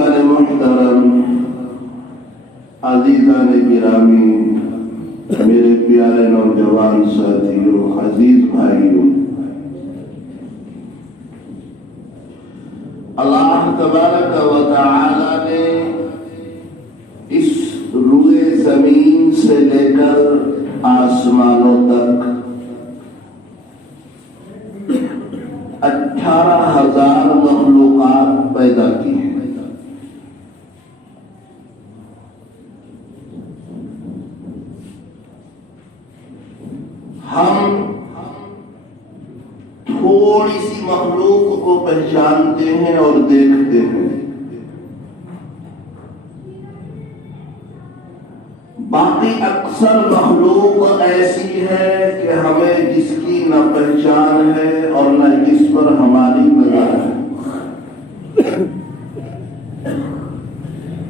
بزرگان محترم، عزیزان گرامی، میرے پیارے نوجوان ساتھیوں، عزیز بھائیوں، اللہ تبارک و تعالی نے اس روئے زمین سے لے کر آسمانوں تک 18,000 مخلوقات پیدا کی ہیں۔ ہم تھوڑی سی مخلوق کو پہچانتے ہیں اور دیکھتے ہیں، باقی اکثر مخلوق ایسی ہے کہ ہمیں جس کی نہ پہچان ہے اور نہ جس پر ہماری نظر ہے۔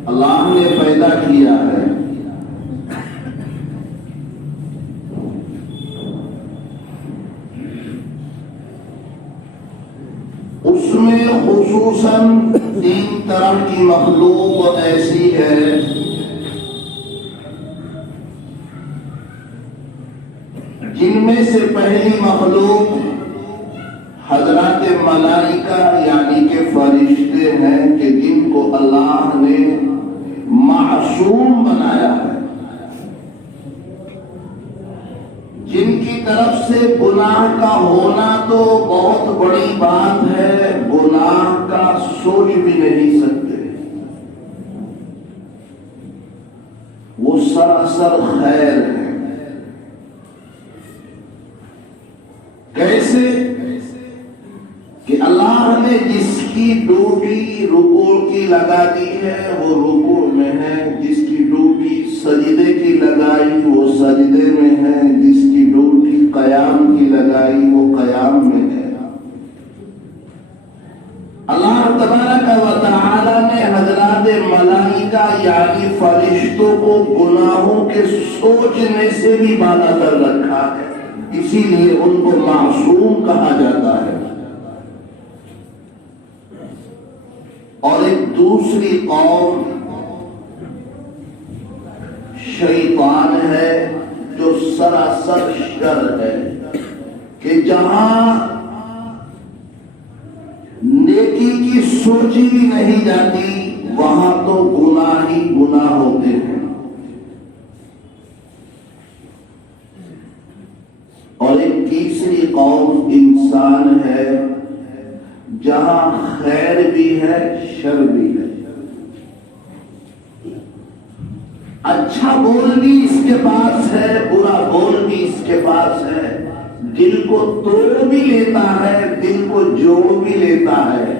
اللہ نے پیدا کیا ہے، اس میں خصوصاً 3 طرح کی مخلوق ایسی ہے جن میں سے پہلی مخلوق حضرات ملائکہ یعنی کہ فرشتے ہیں کہ جن کو اللہ نے معصوم بنایا ہے، جن کی طرف سے گناہ کا ہونا تو بہت بڑی بات ہے، گناہ کا سوچ بھی نہیں سکتے، وہ سراسر خیر ہے۔ کیسے کہ اللہ نے جس کی ڈیوٹی رکوع کی لگا دی ہے وہ رکوع میں ہے، جس کی ڈیوٹی سجدے کی لگائی وہ سجدے میں ہے، جس کی ڈیوٹی قیام کی لگائی وہ قیام میں ہے۔ اللہ تبارک و تعالی نے حضرات ملائکہ یعنی فرشتوں کو گناہوں کے سوچنے سے بھی بالا کر رکھا ہے، اسی لیے ان کو معصوم کہا جاتا ہے۔ اور ایک دوسری قوم شیطان ہے جو سراسر شر ہے کہ جہاں نیکی کی سوچی بھی نہیں جاتی وہاں تو گناہ ہی گناہ ہوتے ہیں۔ اور ایک تیسری قوم انسان ہے جہاں خیر بھی ہے شر بھی ہے، اچھا بول بھی اس کے پاس ہے، برا بول بھی اس کے پاس ہے، دل کو توڑ بھی لیتا ہے، دل کو جوڑ بھی لیتا ہے،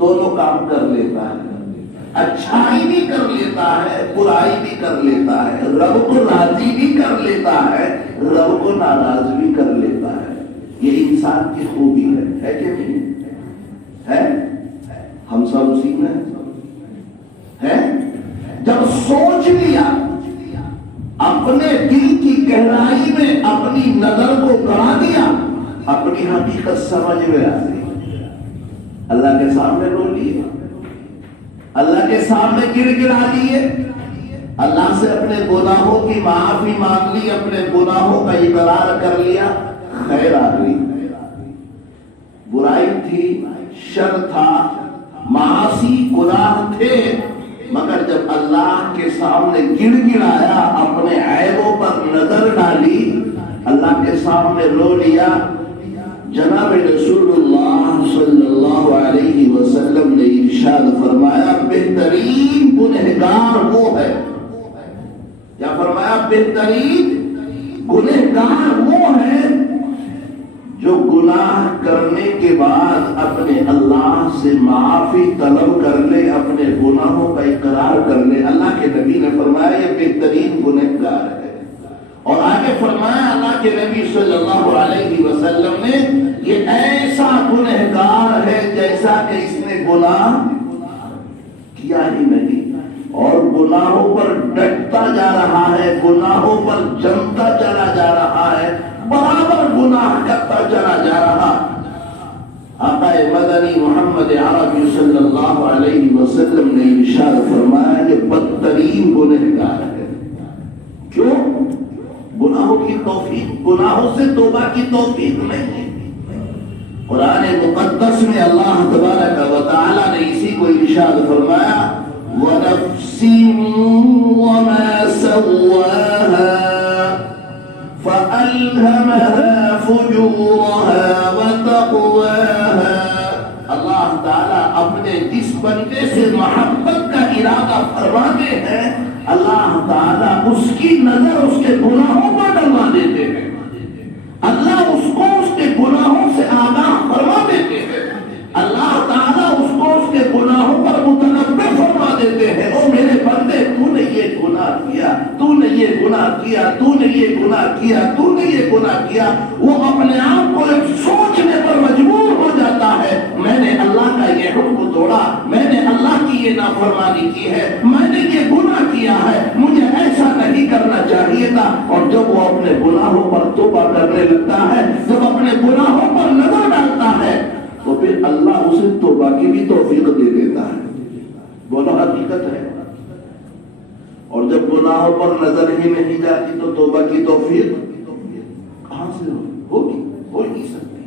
دونوں کام کر لیتا ہے، اچھائی بھی کر لیتا ہے، برائی بھی کر لیتا ہے، رب کو راضی بھی کر لیتا ہے، رب کو ناراض بھی کر لیتا ہے۔ یہ انسان کی خوبی ہے کہ نہیں ہے؟ ہم سب اسی میں ہے۔ جب سوچ لیا، اپنے دل کی گہرائی میں اپنی نظر کو گڑا دیا، اپنی حقیقت سمجھ میں آ گئی، اللہ کے سامنے رو لیے، اللہ کے سامنے گر گرا لیے، اللہ سے اپنے گناہوں کی معافی مانگ لی، اپنے گناہوں کا اقرار کر لیا، خیر آ گئی، برائی تھی، شر تھا، معاصی گناہ تھے، مگر جب اللہ کے سامنے گر گرایا، اپنے عیبوں پر نظر ڈالی، اللہ کے سامنے رو لیا، جناب رسول اللہ صلی اللہ علیہ وسلم نے ارشاد فرمایا بہترین گنہگار وہ ہے، کیا فرمایا؟ بہترین گنہگار وہ ہے جو گناہ کرنے کے بعد اپنے اللہ سے معافی طلب کر لے، اپنے گناہوں کا اقرار کر لے۔ اللہ کے نبی نے فرمایا یہ بہترین گنہگار ہے، اور آگے فرمایا اللہ کے نبی صلی اللہ علیہ وسلم نے یہ ایسا گنہگار ہے جیسا کہ اس نے گناہ کیا ہی نہیں، اور گناہوں پر ڈٹتا جا رہا ہے، گناہوں پر جمتا چلا جا رہا ہے، برابر گناہ کرتا چلا جا رہا۔ آقا مدنی محمد عربی صلی اللہ علیہ وسلم نے ارشاد فرمایا کہ بدترین گنہگار ہے. کیوں؟ گناہوں کی توفیق، گناہوں سے توبہ کی توفیق نہیں ہے. قرآن مقدس میں اللہ تبارک و تعالی نے اسی کو ارشاد فرمایا وَنَفْسٍ وَمَا سَوَّاهَا فَأَلْهَمَهَا فُجُورَهَا وَتَقْوَاهَا. اللہ تعالیٰ اپنے جس بندے سے محبت کا ارادہ فرماتے ہیں اللہ تعالیٰ اس کی نظر اس کے گناہوں پر ڈلوا دیتے ہیں. اللہ اس کو اس کے گناہوں سے آگاہ فرما دیتے ہیں. اللہ تعالیٰ اس کو اس کے گناہوں پر متنبع فرما دیتے ہیں. او میرے بندے تو نے یہ گناہ کیا، تو نے یہ گناہ کیا، تو نے یہ گناہ کیا، تو نے یہ گناہ کیا. وہ اپنے آپ کو ایک سوچنے پر مجبور ہو جاتا ہے میں نے اللہ کا یہ حکم توڑا، میں نے اللہ کی یہ نافرمانی کی ہے، میں نے یہ گناہ کیا ہے، مجھے ایسا نہیں کرنا چاہیے تھا. اور جب وہ اپنے گناہوں پر توبہ کرنے لگتا ہے، جب اپنے گناہوں پر نظر ڈالتا ہے تو پھر اللہ اسے توبہ کی بھی توفیق دے دیتا ہے. بولو حقیقت ہے. اور جب گناہوں پر نظر ہی نہیں جاتی تو توبہ کی توفیق کہاں سے ہوگی؟ ہو نہیں سکتی.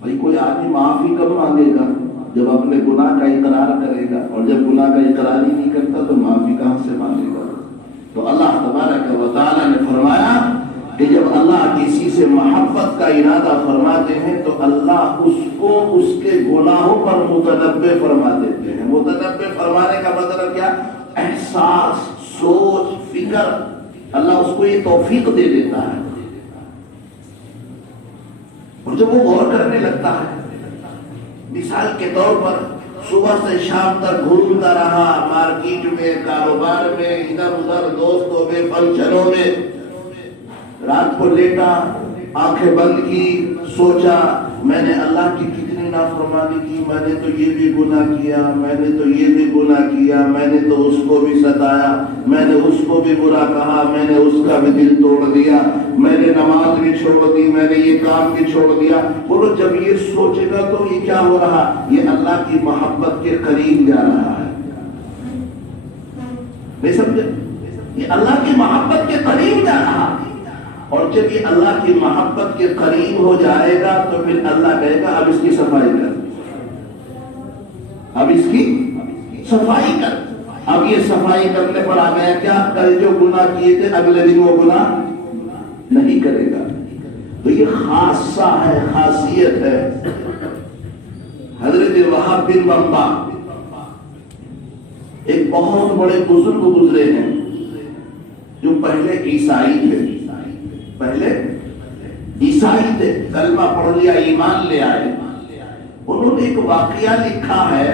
بھائی کوئی آدمی معافی کب مانگے گا؟ جب اپنے گناہ کا اقرار کرے گا. اور جب گناہ کا اقرار ہی نہیں کرتا تو معافی کہاں سے مانگے گا؟ تو اللہ تبارک و تعالی نے فرمایا کہ جب اللہ کسی سے محبت کا ارادہ فرماتے ہیں تو اللہ اس کو اس کے گناہوں پر متنبع فرما دیتے ہیں. متنبع فرمانے کا مطلب کیا؟ احساس، سوچ، فکر. اللہ اس کو یہ توفیق دے دیتا ہے. اور جب وہ غور کرنے لگتا ہے، مثال کے طور پر صبح سے شام تک گھومتا رہا مارکیٹ میں، کاروبار میں، ادھر ادھر دوستوں میں، فنکشنوں میں، رات کو لیٹا، آنکھیں بند کی، سوچا میں نے اللہ کی کتنی نافرمانی کی، میں نے تو یہ بھی گناہ کیا، میں نے تو یہ بھی گناہ کیا، میں نے تو اس کو بھی ستایا، میں نے اس کو بھی برا کہا، میں نے اس کا بھی دل توڑ دیا، میں نے نماز بھی چھوڑ دی، میں نے یہ کام بھی چھوڑ دیا. بولو جب یہ سوچے گا تو یہ کیا ہو رہا؟ یہ اللہ کی محبت کے قریب جا رہا ہے. نہیں سمجھے؟ یہ اللہ کی محبت کے قریب جا رہا ہے. اور جب یہ اللہ کی محبت کے قریب ہو جائے گا تو پھر اللہ کہے گا اب اس کی صفائی کر، اب اس کی صفائی کر. اب یہ صفائی کرنے پر آ گیا کیا؟ کل جو گناہ کیے تھے اگلے دن وہ گناہ نہیں کرے گا. تو یہ خاصہ ہے، خاصیت ہے. حضرت وہاب بن منبع ایک بہت بڑے بزرگ گزرے ہیں جو پہلے عیسائی تھے. پہلے عیسائی تھے، کلمہ پڑھ لیا، ایمان لے آئے. انہوں نے ایک واقعہ لکھا ہے.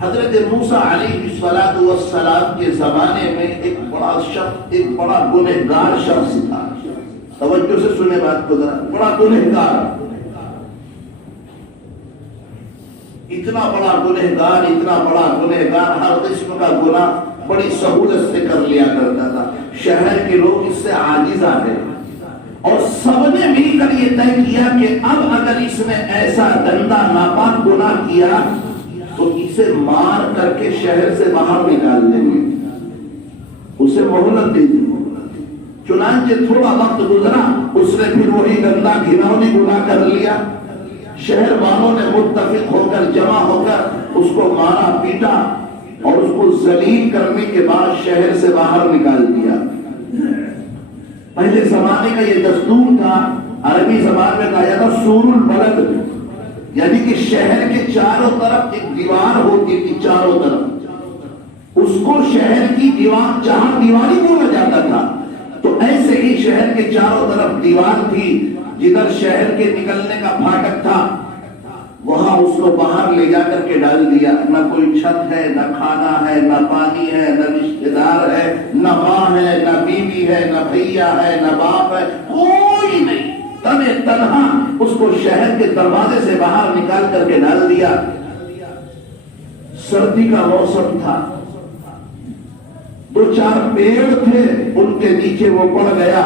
حضرت موسیٰ علیہ السلام کے زمانے میں ایک بڑا شخص، ایک بڑا گنہگار شخص تھا. توجہ سے سنے بات کو ذرا. بڑا گنہگار، اتنا بڑا گنہگار، اتنا بڑا گنہگار، ہر قسم کا گناہ بڑی سہولت سے کر لیا کرتا تھا. شہر کے لوگ اس سے عاجز آ گئے اور سب نے مل کر یہ طے کیا کہ اب اگر اس نے ایسا گندا ناپاک گناہ کیا تو اسے مار کر کے شہر سے باہر نکال دیں گے، اسے مہلت دے دیں. چنانچہ تھوڑا وقت گزرا، اس نے پھر وہی گندا گھناؤنی گناہ کر لیا. شہر والوں نے متفق ہو کر، جمع ہو کر اس کو مارا، پیٹا اور اس کو ذلیل کرنے کے بعد شہر سے باہر نکال دیا. پہلے زمانے کا یہ دستور تھا، عربی زبان میں کہا جاتا سور البلد، یعنی کہ شہر کے چاروں طرف ایک دیوار ہوتی تھی، چاروں طرف اس کو شہر کی دیوار، چہار دیواری بولا جاتا تھا. تو ایسے ہی شہر کے چاروں طرف دیوار تھی، جدھر شہر کے نکلنے کا پھاٹک تھا وہاں اس کو باہر لے جا کر کے ڈال دیا. نہ کوئی چھت ہے، نہ کھانا ہے، نہ پانی ہے، نہ رشتے دار ہے، نہ ماں ہے، نہ بیوی ہے، نہ بھیا ہے، نہ باپ ہے، کوئی نہیں. تنہا اس کو شہر کے دروازے سے باہر نکال کر کے ڈال دیا. سردی کا موسم تھا، 2-4 پیڑ تھے، ان کے نیچے وہ پڑ گیا.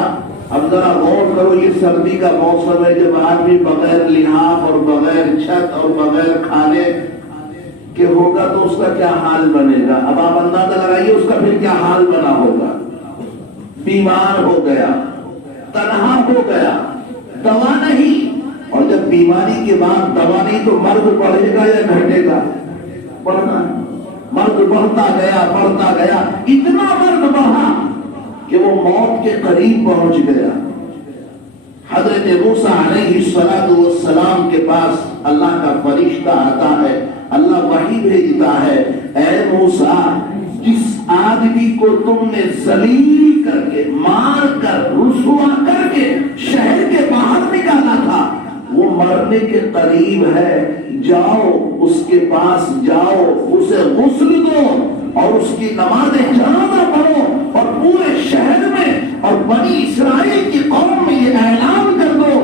اب ذرا غور کرو، یہ سردی کا موسم ہے جب آدمی بغیر لحاف اور بغیر چھت اور بغیر کھانے کے ہوگا تو اس کا کیا حال بنے گا؟ اب آپ اندازہ لگائیے اس کا پھر کیا حال بنا ہوگا۔ بیمار ہو گیا، تنہا ہو گیا، دوا نہیں، اور جب بیماری کے بعد دوا نہیں تو مرض بڑھے گا یا گھٹے گا؟ بڑھنا، مرض بڑھتا گیا، اتنا مرض بڑھا کہ وہ موت کے قریب پہنچ گیا۔ حضرت موسیٰ علیہ السلام کے پاس اللہ کا فرشتہ آتا ہے، اللہ وحی بھیجتا ہے، اے موسیٰ، جس آدمی کو تم نے ذلیل کر کے، مار کر، رسوا کر کے شہر کے باہر نکالا تھا، وہ مرنے کے قریب ہے، جاؤ اس کے پاس جاؤ، اسے غسل دو اور اس کی نماز جنازہ پڑھو، اور پورے شہر میں اور بنی اسرائیل کی قوم میں یہ اعلان کر دو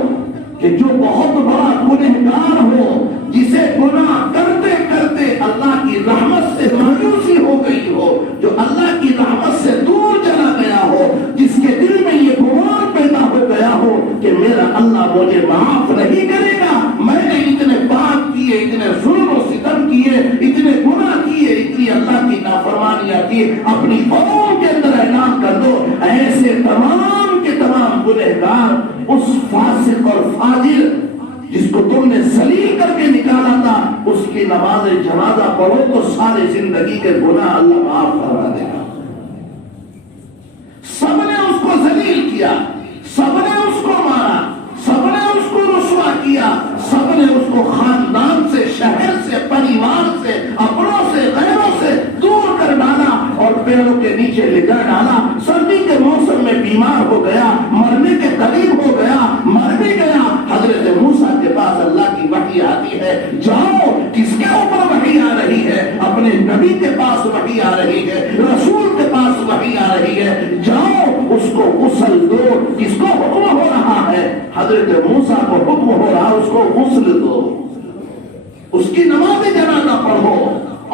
کہ جو بہت بڑا گنہگار ہو، جسے گناہ کرتے کرتے اللہ کی رحمت سے مایوسی ہو گئی ہو، جو اللہ کی رحمت سے دور چلا گیا ہو، جس کے دل میں یہ گمان پیدا ہو گیا ہو کہ میرا اللہ مجھے معاف نہیں کرے گا، میں نے اتنے پاپ کیے، اتنے ظلم و ستم کیے، اتنے گناہ کیے، اتنی اللہ کی نافرمانیاں کی، اپنی قوم کے اندر اعلان کر دو، ایسے تمام کے تمام گنہگار اس فاسق اور فاجر جس کو تم نے ذلیل کر کے نکالا تھا، اس کی نماز جنازہ پڑھو تو ساری زندگی کے گناہ اللہ معاف کروا دے گا۔ سب نے اس کو ذلیل کیا، سب نے اس کو مارا، سب نے اس کو رسوا کیا، سب نے اس کو خاندان سے، شہر سے، پریوار سے، اپنوں سے، غیروں سے دور کر ڈالا اور پیڑوں کے نیچے لے جا ڈالا۔ سردی کے موسم میں بیمار ہو گیا، مرنے کے قریب ہو گیا، مر بھی گیا۔ حضرت موسیٰ کے پاس اللہ کی وحی آتی ہے، جاؤ، کس کے اوپر وحی آ رہی ہے؟ اپنے نبی کے پاس وحی آ رہی ہے، رسول کے پاس وحی آ رہی ہے، جاؤ اس کو غسل دو۔ کس کو حکم ہو رہا ہے؟ حضرت موسیٰ کو حکم ہو رہا، اس کو غسل دو، اس کی نماز جنازہ پڑھو،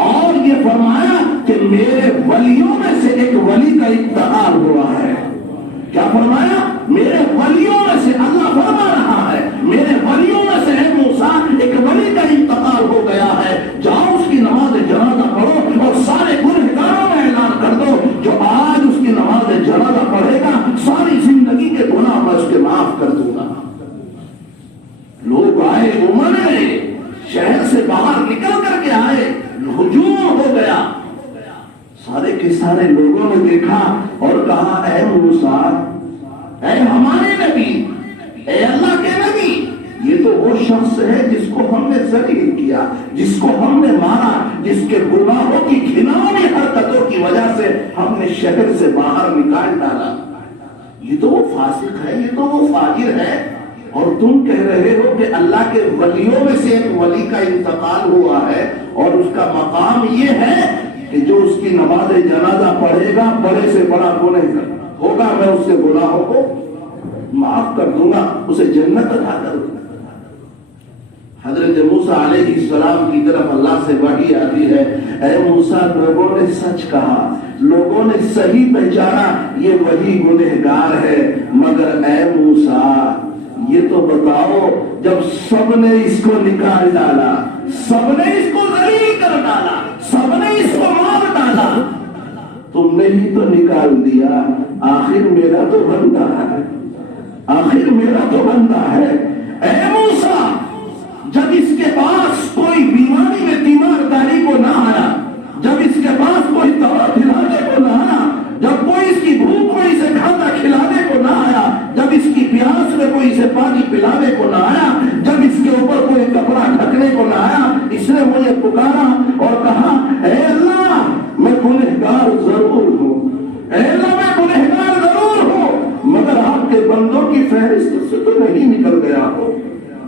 اور یہ فرمایا کہ میرے ولیوں میں سے ایک ولی کا انتقال ہوا ہے۔ کیا فرمایا؟ میرے ولیوں میں سے، اللہ فرما رہا ہے میرے ولیوں میں سے ہے موسیٰ، ایک ولی کا انتقال ہو گیا ہے، جاؤ اس کی نماز جنازہ پڑھو اور سارے گنہگاروں میں اعلان کر دو جو آج اس کی نماز جنازہ پڑھے گا ساری زندگی کے گناہ میں اس کے معاف کر دوں گا۔ لوگ آئے، امن گئے، شہر سے باہر نکل کر کے آئے، ہجوم ہو گیا، سارے کے سارے لوگوں نے دیکھا اور کہا، اے موسیٰ، اے ہمارے نبی، اے اللہ کے نبی، یہ تو وہ شخص ہے جس کو ہم نے ذلیل کیا، جس کو ہم نے مارا، جس کے گناہوں کی گھناؤنی حرکتوں کی وجہ سے ہم نے شہر سے باہر نکال ڈالا۔ یہ تو وہ فاسق ہے، یہ تو وہ فاجر ہے، اور تم کہہ رہے ہو کہ اللہ کے ولیوں میں سے ایک ولی کا انتقال ہوا ہے، اور اس کا مقام یہ ہے کہ جو اس کی نماز جنازہ پڑھے گا بڑے سے بڑا گنہگار ہوگا، میں اس کے گناہوں کو معاف کر دوں گا، اسے جنت عطا کر دوں گا۔ حضرت موسیٰ علیہ السلام کی طرف اللہ سے وحی آتی ہے، اے موسیٰ، لوگوں نے سچ کہا، لوگوں نے صحیح پہچانا، یہ وہی گنہگار ہے، مگر اے موسیٰ یہ تو بتاؤ، جب سب نے اس کو نکال ڈالا، سب نے اس کو ذلیل کر ڈالا، سب نے اس کو مار ڈالا، تم نے ہی تو نکال دیا، آخر میرا تو بندہ ہے، آخر میرا تو بندہ ہے۔ اے موسیٰ، جب اس کے پاس کوئی بیماری میں تیمارداری کو نہ آیا، جب اس کے پاس کوئی دوا کھلانے کو نہ آیا، جب کوئی اس کی بھوک میں اسے کھانا کھلانے کو نہ آیا، جب اس کی پیاس میں کوئی اسے پانی پلانے کو نہ آیا، جب اس کے اوپر کوئی کپڑا ڈھکنے کو نہ آیا، اس نے مجھے پکارا اور کہا، اے اللہ میں گنہگار ضرور ہوں، اے اللہ میں گنہگار ضرور ہوں، مگر آپ کے بندوں کی فہرست سے تو نہیں نکل گیا ہو،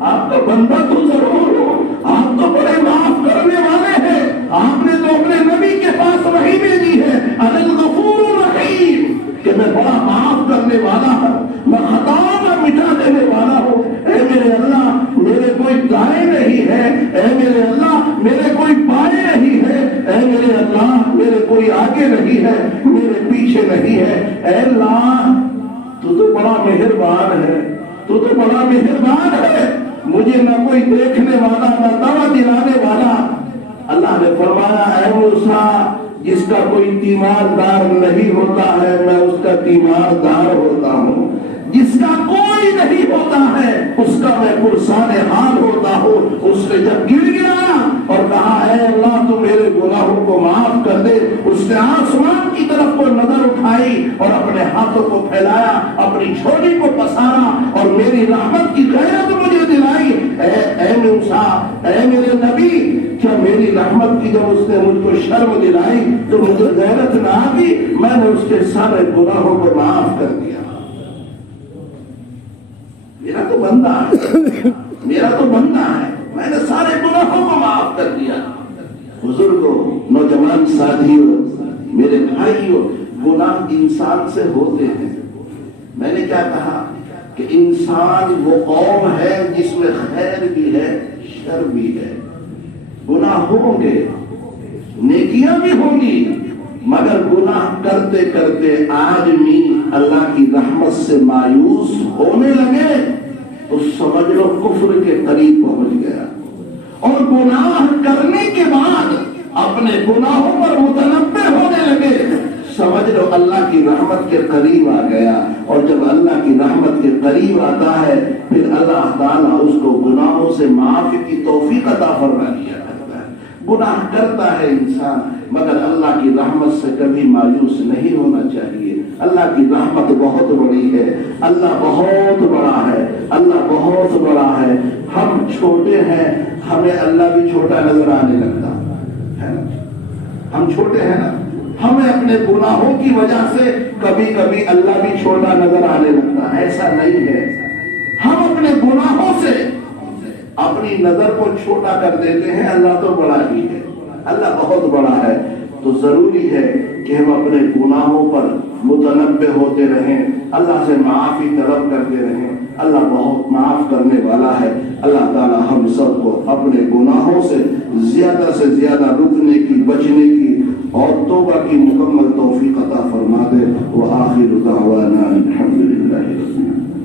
آپ کا بندہ تو ضرور ہو، آپ تو بڑے معاف کرنے والے ہیں، آپ نے تو اپنے نبی کے پاس وحی بھیجی ہے، انا الغفور الرحیم، کہ میں بڑا معاف کرنے والا ہوں، میں خطاؤں میں مٹا دینے والا ہوں۔ اے میرے اللہ، میرے کوئی دائیں نہیں ہے، اے میرے اللہ میرے کوئی بائیں نہیں ہے، اے میرے اللہ میرے کوئی آگے نہیں ہے، میرے پیچھے نہیں ہے، اے اللہ تو بڑا مہربان ہے، تو بڑا مہربان ہے، مجھے نہ کوئی دیکھنے والا نہ دوا دلانے والا۔ اللہ نے فرمایا اے موسیٰ جس کا کوئی تیماردار نہیں ہوتا ہے میں اس کا تیماردار ہوتا ہوں، جس کا کوئی نہیں ہوتا ہے اس کا میں پرسان حال ہوتا ہوں۔ اس نے جب گر گیا اور کہا اے اللہ تو میرے گناہوں کو معاف کر دے، اس نے آسمان کی طرف کو نظر اٹھائی اور اپنے ہاتھوں کو پھیلایا، اپنی جھولی کو پسارا اور میری رحمت کی غیرت مجھے دلائی۔ اے موسیٰ، اے میرے نبی، کیا میری رحمت کی جب اس نے مجھ کو شرم دلائی تو مجھے غیرت نہ آتی؟ میں نے اس کے سارے گناہوں کو معاف کر دیا۔ میرا تو بندہ ہے، میرا تو بندہ ہے، میں نے سارے گناہوں کو معاف کر دیا۔ بزرگوں، نوجوان ساتھیوں، میرے بھائیوں، گناہ انسان سے ہوتے ہیں۔ میں نے کیا کہا کہ انسان وہ قوم ہے جس میں خیر بھی ہے شر بھی ہے۔ گناہ ہوں گے، نیکیاں بھی ہوں گی، مگر گناہ کرتے کرتے آدمی اللہ کی رحمت سے مایوس ہونے لگے تو سمجھ لو کفر کے قریب پہنچ گیا، اور گناہ کرنے کے بعد اپنے گناہوں پر متنبہ ہونے لگے، سمجھ لو اللہ کی رحمت کے قریب آ گیا۔ اور جب اللہ کی رحمت کے قریب آتا ہے پھر اللہ تعالیٰ اس کو گناہوں سے معافی کی توفیق عطا فرما دیا کرتا ہے۔ گناہ کرتا ہے انسان مگر اللہ کی رحمت سے کبھی مایوس نہیں ہونا چاہیے۔ اللہ کی رحمت بہت بڑی ہے، اللہ بہت بڑا ہے، اللہ بہت بڑا ہے۔ ہم چھوٹے ہیں، ہمیں اللہ بھی چھوٹا نظر آنے لگتا ہے نا، ہم چھوٹے ہیں نا، ہمیں اپنے گناہوں کی وجہ سے کبھی کبھی اللہ بھی چھوٹا نظر آنے لگتا ہے۔ ایسا نہیں ہے، ہم اپنے گناہوں سے اپنی نظر کو چھوٹا کر دیتے ہیں، اللہ تو بڑا ہی ہے، اللہ بہت بڑا ہے۔ تو ضروری ہے کہ ہم اپنے گناہوں پر متنبہ ہوتے رہیں، اللہ سے معافی طلب کرتے رہیں۔ اللہ بہت معاف کرنے والا ہے۔ اللہ تعالی ہم سب کو اپنے گناہوں سے زیادہ رکنے کی، بچنے کی اور توبہ کی مکمل توفیق عطا فرما دے۔ وآخر دعوانا الحمدللہ رب العالمین۔